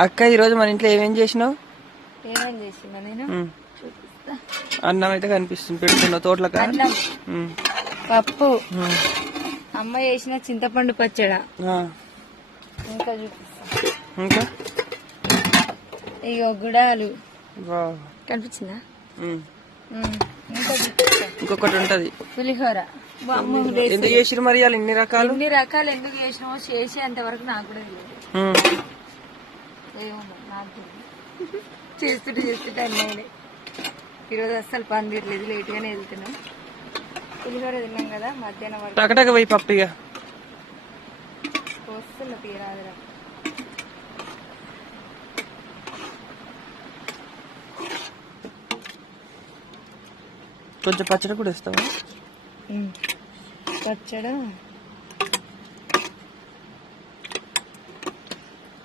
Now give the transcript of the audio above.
అక్క ఈరోజు మన ఇంట్లో ఏమేం చేసినావు? ఏమేం చేసినా నేను చూపిస్తా. అన్నం అయితే కనిపిస్తుంది, పెడుతున్నావు తోటలక. అన్నం, పప్పు, అమ్మ చేసిన చింతపండు పచ్చడ, ఇంకా చూపిస్తా. ఇంకా ఇగో గుడాలు కనిపించిందా? ఇంకా చూపిస్తా. ఇంకొకటి ఉంటది పులిహోర. ఎందుకు చేసిరు మరి ఇన్ని రకాలు? ఇన్ని రకాలు ఎందుకు చేసినావో చేసేంత వరకు నాకు కూడా తెలియదు. ఏమో నాకు తెలియదు. చేస్తుంటే అన్నీ ఈరోజు అస్సలు పని తీరలేదు, లేట్ గానే వెళ్తున్నాం. పులిహోర తిన్నాం కదా మధ్యాహ్నం వరకు. టకటక పోయి పప్పు ఇక వస్తున్నా తీరాదురా. కొంచెం పచ్చడి కూడా ఇస్తావా? పచ్చడి